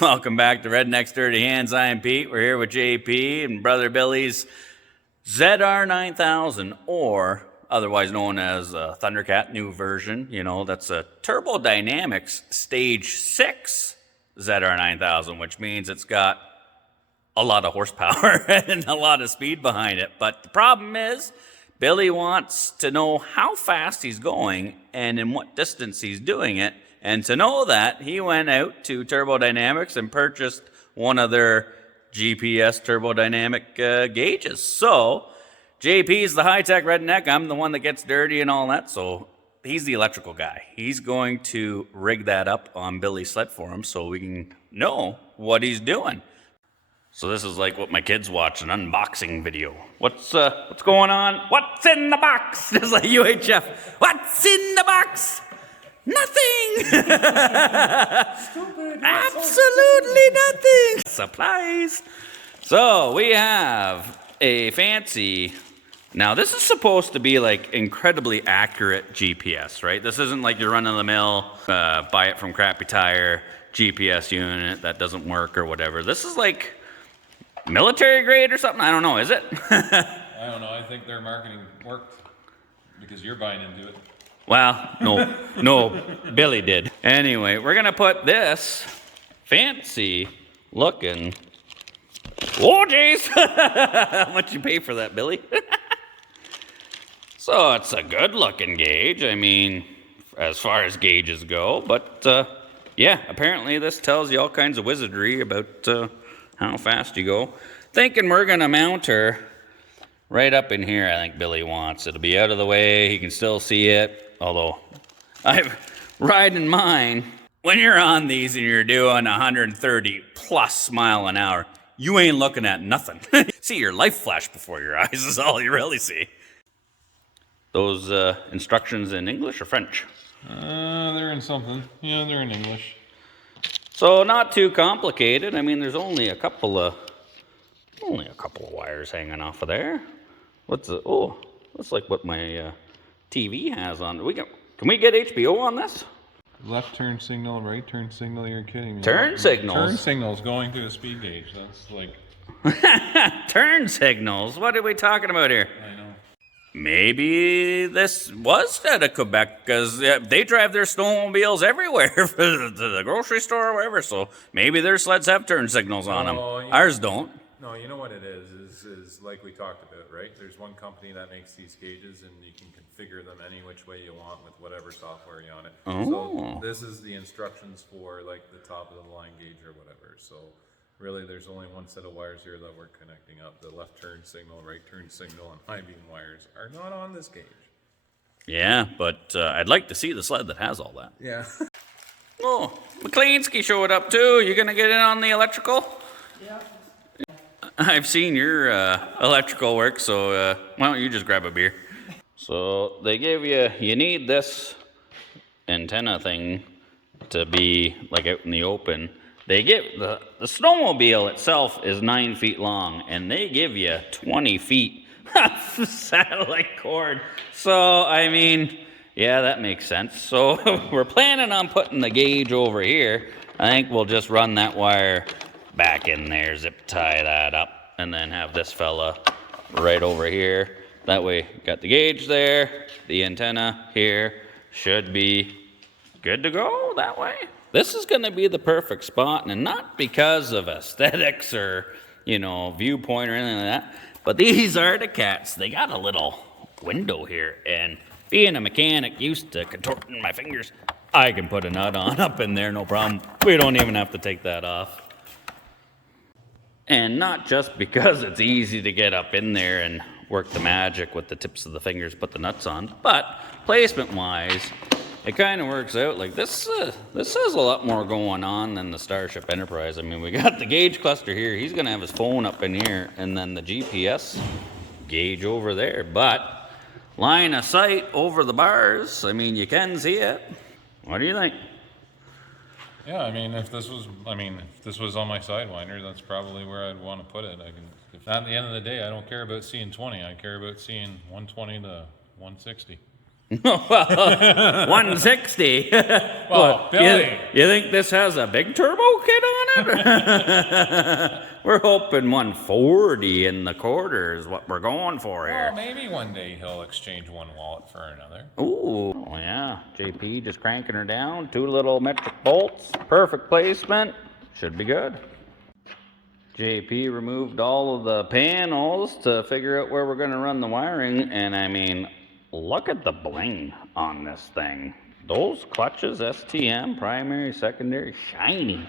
Welcome back to Redneck's Dirty Hands. I am Pete. We're here with JP and Brother Billy's ZR9000, or otherwise known as Thundercat new version. You know, that's a Turbo Dynamics Stage 6 ZR9000, which means it's got a lot of horsepower and a lot of speed behind it. But the problem is, Billy wants to know how fast he's going and in what distance he's doing it. And to know that, he went out to Turbo Dynamics and purchased one of their GPS turbodynamic gauges. So, JP's the high-tech redneck. I'm the one that gets dirty and all that. So, he's the electrical guy. He's going to rig that up on Billy's sled for him so we can know what he's doing. So this is like what my kids watch, an unboxing video. What's going on? What's in the box? Just like UHF. What's in the box? Nothing! Stupid. Absolutely nothing! Supplies! So, we have a fancy... Now, this is supposed to be like incredibly accurate GPS, right? This isn't like your run-of-the-mill, buy it from Crappy Tire GPS unit that doesn't work or whatever. This is like military grade or something? I don't know, is it? I don't know. I think their marketing worked because you're buying into it. Well, no, Billy did. Anyway, we're gonna put this fancy looking, oh jeez, how much you pay for that, Billy? So it's a good looking gauge, I mean, as far as gauges go, but yeah, apparently this tells you all kinds of wizardry about how fast you go. Thinking we're gonna mount her right up in here, I think Billy wants. It'll be out of the way, he can still see it. Although, I'm riding mine. When you're on these and you're doing 130 plus mile an hour, you ain't looking at nothing. See your life flash before your eyes is all you really see. Those instructions in English or French? They're in something. Yeah, they're in English. So not too complicated. I mean, there's only a couple of wires hanging off of there. That's like what my TV has on. Can we get HBO on this? Left turn signal, right turn signal. You're kidding me. Turn signals. Turn signals going to a speed gauge. That's like turn signals. What are we talking about here? I know. Maybe this was out of Quebec because they drive their snowmobiles everywhere to the grocery store or wherever. So maybe their sleds have turn signals on them. Ours don't. No, you know what it is like we talked about, right? There's one company that makes these gauges and you can configure them any which way you want with whatever software you on it. So this is the instructions for like the top of the line gauge or whatever. So really there's only one set of wires here that we're connecting up. The left turn signal, right turn signal, and high beam wires are not on this gauge. Yeah, but I'd like to see the sled that has all that. Yeah. Oh, McLeansky showed up too. You gonna get in on the electrical? Yeah. I've seen your electrical work, so why don't you just grab a beer? So they give you need this antenna thing to be like out in the open. They give, the snowmobile itself is 9 feet long, and they give you 20 feet of satellite cord. So, I mean, yeah, that makes sense. So we're planning on putting the gauge over here. I think we'll just run that wire back in there, zip tie that up, and then have this fella right over here. That way, got the gauge there, the antenna here, should be good to go that way. This is gonna be the perfect spot, and not because of aesthetics or, viewpoint or anything like that, but these Articats, they got a little window here, and being a mechanic used to contorting my fingers, I can put a nut on up in there, no problem. We don't even have to take that off. And not just because it's easy to get up in there and work the magic with the tips of the fingers, put the nuts on, but placement-wise, it kind of works out. Like this has a lot more going on than the Starship Enterprise. I mean, we got the gauge cluster here. He's gonna have his phone up in here, and then the GPS gauge over there. But line of sight over the bars, I mean, you can see it. What do you think? Yeah, I mean, if this was on my Sidewinder, that's probably where I'd want to put it. If at the end of the day, I don't care about seeing 20. I care about seeing 120 to 160. Well, 160. Well, Billy. You think this has a big turbo kit on it? We're hoping 140 in the quarter is what we're going for Well, here. maybe one day he'll exchange one wallet for another. Ooh, oh yeah. JP just cranking her down. 2 little metric bolts. Perfect placement. Should be good. JP removed all of the panels to figure out where we're going to run the wiring, and I mean, look at the bling on this thing. Those clutches, STM, primary, secondary, shiny.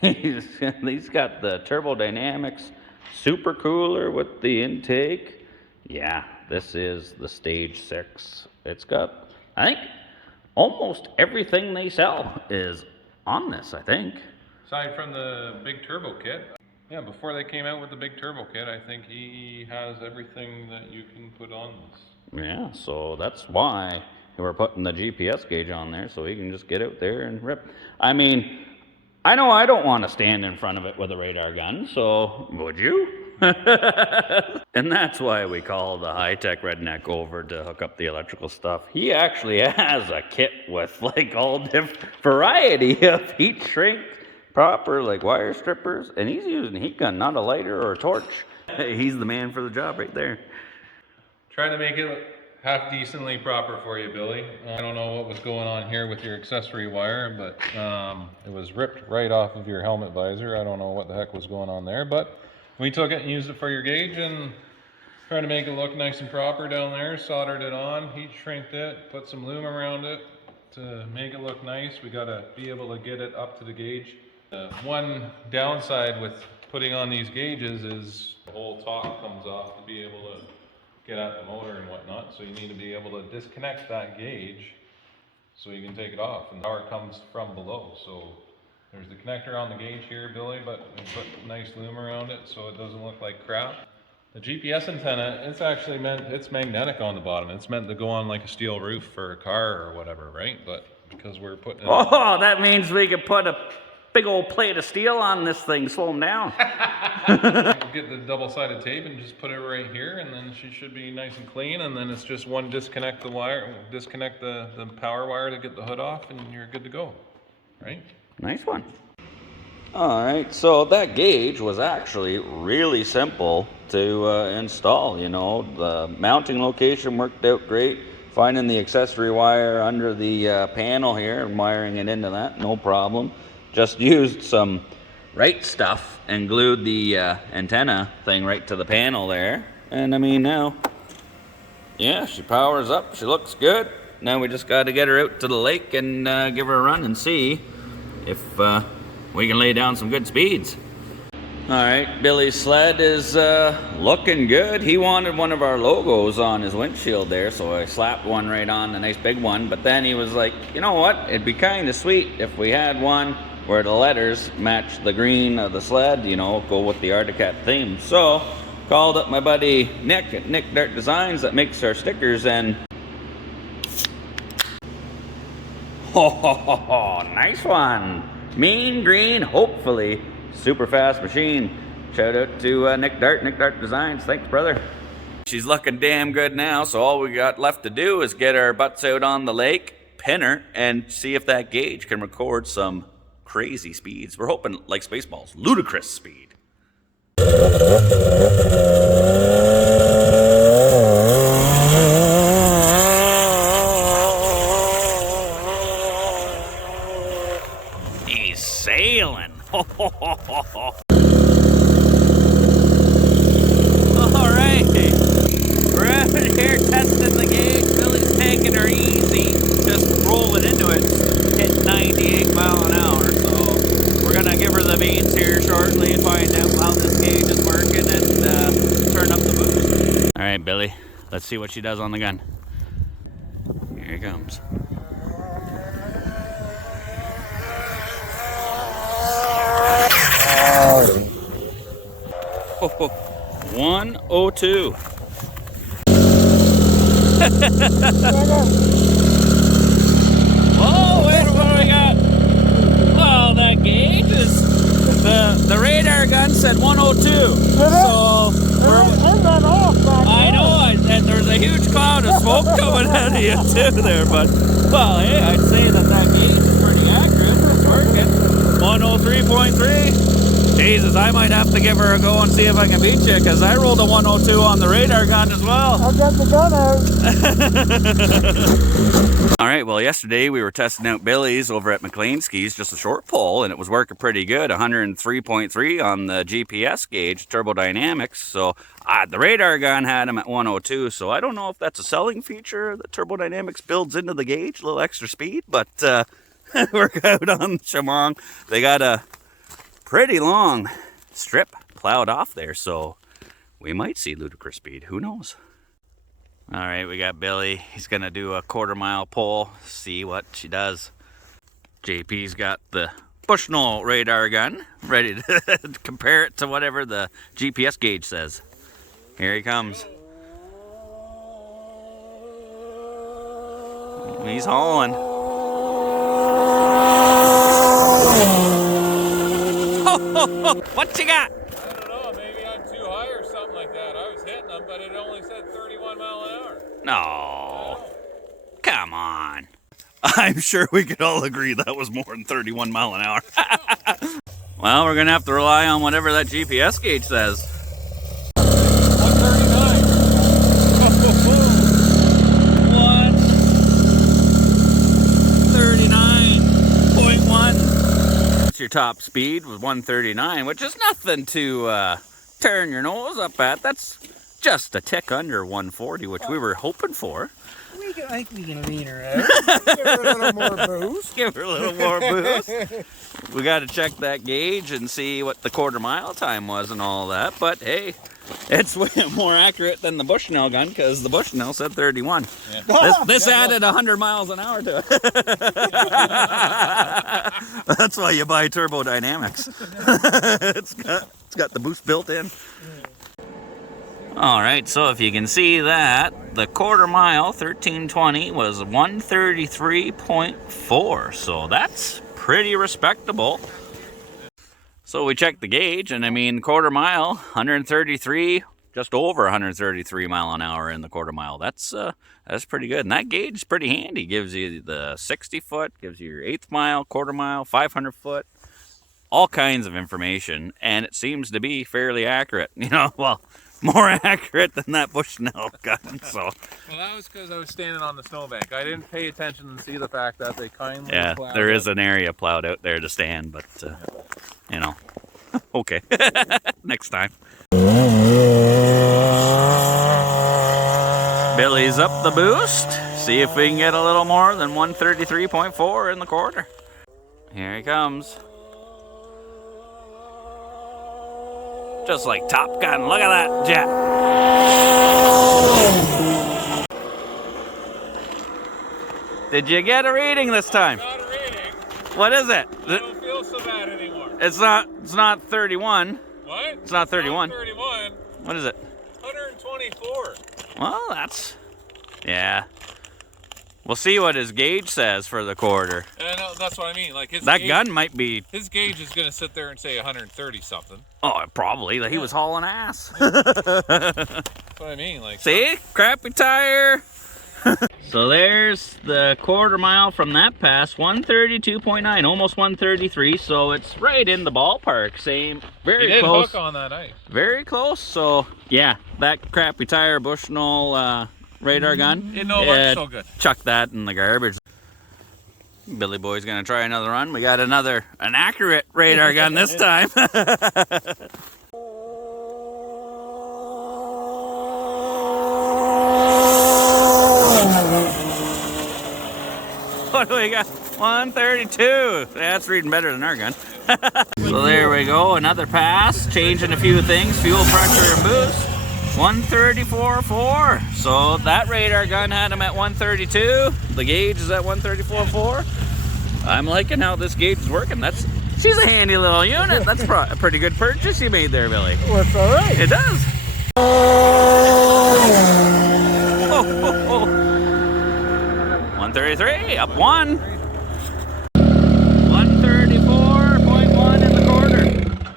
He's got the turbodynamics super cooler with the intake. Yeah, this is the Stage 6. It's got, I think, almost everything they sell is on this, I think. Aside from the big turbo kit, yeah, before they came out with the big turbo kit, I think he has everything that you can put on this. Yeah, so that's why we're putting the GPS gauge on there, so he can just get out there and rip. I mean, I know I don't want to stand in front of it with a radar gun, so would you? And that's why we call the high-tech redneck over to hook up the electrical stuff. He actually has a kit with like all different variety of heat shrink, proper like wire strippers, and he's using a heat gun, not a lighter or a torch. He's the man for the job right there. Trying to make it half decently proper for you, Billy. I don't know what was going on here with your accessory wire, but it was ripped right off of your helmet visor. I don't know what the heck was going on there, but we took it and used it for your gauge and trying to make it look nice and proper down there. Soldered it on, heat shrinked it, put some loom around it to make it look nice. We got to be able to get it up to the gauge. One downside with putting on these gauges is the whole top comes off to be able to get at the motor and whatnot, so you need to be able to disconnect that gauge so you can take it off, and the power comes from below. So there's the connector on the gauge here, Billy, but we put nice loom around it so it doesn't look like crap. The GPS antenna, it's actually it's magnetic on the bottom. It's meant to go on like a steel roof for a car or whatever, right? But because we're putting it Oh, that means we could put a big old plate of steel on this thing, slow them down. get the double-sided tape and just put it right here, and then she should be nice and clean. And then it's just one disconnect the power wire to get the hood off, and you're good to go, right? Nice one. All right, so that gauge was actually really simple to install. You know, the mounting location worked out great. Finding the accessory wire under the panel here and wiring it into that, no problem. Just used some right stuff and glued the antenna thing right to the panel there. And I mean, now, yeah, she powers up. She looks good. Now we just got to get her out to the lake and give her a run and see if we can lay down some good speeds. All right, Billy's sled is looking good. He wanted one of our logos on his windshield there, so I slapped one right on, a nice big one. But then he was like, you know what? It'd be kind of sweet if we had one where the letters match the green of the sled, you know, go with the Arctic Cat theme. So, called up my buddy Nick at Nick Dart Designs that makes our stickers, and nice one. Mean green, hopefully super fast machine. Shout out to Nick Dart Designs. Thanks, brother. She's looking damn good now, so all we got left to do is get our butts out on the lake, pin her, and see if that gauge can record some crazy speeds. We're hoping like Spaceballs, ludicrous speed. He's sailing. Alright, we're out here testing the gauge. Billy's taking her easy, just rolling into it, hitting 98 mile an hour. So we're gonna give her the beans here shortly, find out how this gauge is working, and turn up the boost. Alright, Billy, let's see what she does on the gun. Here it comes. Oh, 102. Oh, wait, what do we got? Well, that gauge is the radar gun said 102. So I know, and there's a huge cloud of smoke coming out of you too there, but well, hey, I'd say that gauge is pretty accurate. It's working. 103.3. Jesus, I might have to give her a go and see if I can beat you, because I rolled a 102 on the radar gun as well. I've got the gun out. All right, well, yesterday we were testing out Billy's over at McLean Skis, just a short pole, and it was working pretty good. 103.3 on the GPS gauge, turbodynamics. So the radar gun had him at 102. So I don't know if that's a selling feature that turbodynamics builds into the gauge, a little extra speed. But we're out on Shamong. They got a pretty long strip plowed off there, so we might see ludicrous speed. Who knows? All right, we got Billy. He's gonna do a 1/4 mile pull, see what she does. JP's got the Bushnell radar gun ready to compare it to whatever the GPS gauge says. Here he comes. He's hauling. What you got? I don't know, maybe I'm too high or something like that. I was hitting them, but it only said 31 mile an hour. No. Come on. I'm sure we could all agree that was more than 31 mile an hour. Well, we're going to have to rely on whatever that GPS gauge says. 139.1. That's your top speed was 139, which is nothing to turn your nose up at. That's just a tick under 140, which we were hoping for. I think we can lean her out. Give her a little more boost. Give her a little more boost. We got to check that gauge and see what the 1/4 mile time was and all that. But hey, it's way more accurate than the Bushnell gun, because the Bushnell said 31. Yeah. This added 100 miles an hour to it. That's why you buy turbodynamics. It's got the boost built in. All right, so if you can see that, the 1/4 mile, 1320, was 133.4. So that's pretty respectable. So we checked the gauge, and I mean, 1/4 mile, 133, just over 133 mile an hour in the 1/4 mile. That's pretty good. And that gauge is pretty handy. Gives you the 60 foot, gives you your 1/8 mile, 1/4 mile, 500 foot, all kinds of information. And it seems to be fairly accurate. You know, well, more accurate than that Bushnell gun. So. Well, that was because I was standing on the snowbank. I didn't pay attention and see the fact that they kindly plowed there is an area plowed out there to stand, but you know, okay, next time. Billy's up the boost. See if we can get a little more than 133.4 in the 1/4. Here he comes. Just like Top Gun. Look at that jet. Did you get a reading this time? Not a rating. What is it? I don't feel so bad anymore. It's not 31. What? It's not 31. Not 31. What is it? 124. Well, yeah. We'll see what his gauge says for the 1/4. And I know, that's what I mean. Like That gun might be. His gauge is going to sit there and say 130 something. Oh, probably. He was hauling ass. That's what I mean. Like. See? Crappy tire. So there's the 1/4 mile from that pass, 132.9, almost 133. So it's right in the ballpark. Same, very He did close. hook on that ice. Very close. So yeah, that crappy tire Bushnell radar gun. It no works so good. Chuck that in the garbage. Billy Boy's gonna try another run. We got an accurate radar gun this time. What do we got? 132. That's reading better than our gun. So there we go. Another pass. Changing a few things. Fuel pressure and boost. 134.4. So that radar gun had him at 132. The gauge is at 134.4. I'm liking how this gauge is working. She's a handy little unit. That's a pretty good purchase you made there, Billy. Well, it's all right. It does. Oh, oh, oh. 133, up 1. 134.1 in the 1/4.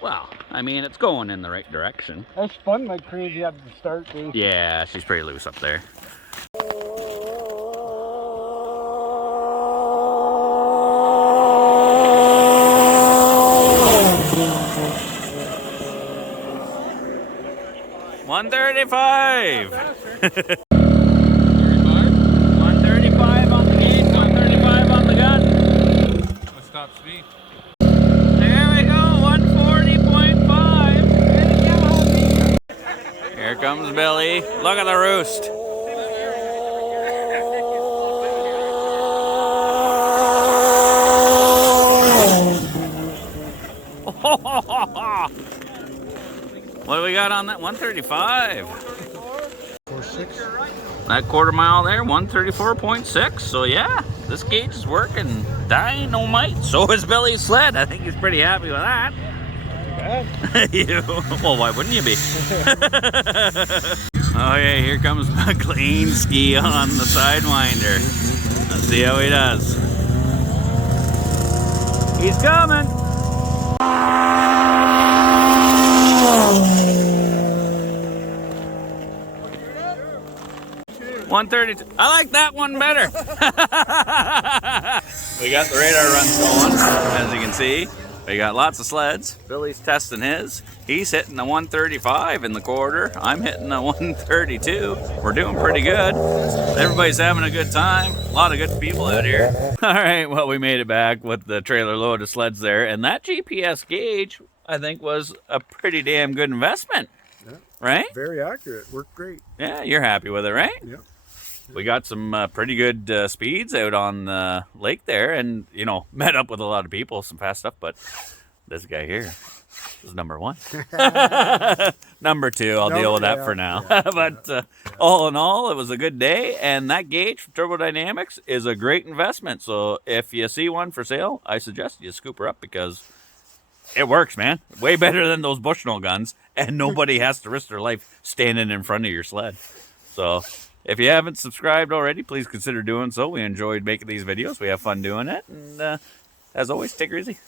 Wow, I I mean, it's going in the right direction. I spun like crazy at the start, dude. Yeah, she's pretty loose up there. $135. 135 on the gate, 135 on the gun. Let's stop speed. There we go, 140.5. Here comes Billy. Look at the roost. What do we got on that? 135. 4.6. That quarter mile there, 134.6. So yeah, this gauge is working dynamite. So is Billy's sled. I think he's pretty happy with that. Bad. Well, why wouldn't you be? Oh yeah, here comes McLeanski on the Sidewinder. Let's see how he does. He's coming. 132. I like that one better. We got the radar runs going, as you can see. We got lots of sleds. Billy's testing his. He's hitting the 135 in the quarter. I'm hitting the 132. We're doing pretty good. Everybody's having a good time. A lot of good people out here. All right, well, we made it back with the trailer load of sleds there. And that GPS gauge, I think, was a pretty damn good investment. Yeah. Right? Very accurate. Worked great. Yeah, you're happy with it, right? Yeah. We got some pretty good speeds out on the lake there, and you know, met up with a lot of people, some fast stuff. But this guy here is number one. Number two, I'll deal with that for now. Yeah, But all in all, it was a good day, and that gauge from Turbo Dynamics is a great investment. So if you see one for sale, I suggest you scoop her up because it works, man. Way better than those Bushnell guns, and nobody has to risk their life standing in front of your sled. So if you haven't subscribed already, please consider doing so. We enjoyed making these videos. We have fun doing it. And as always, take her easy.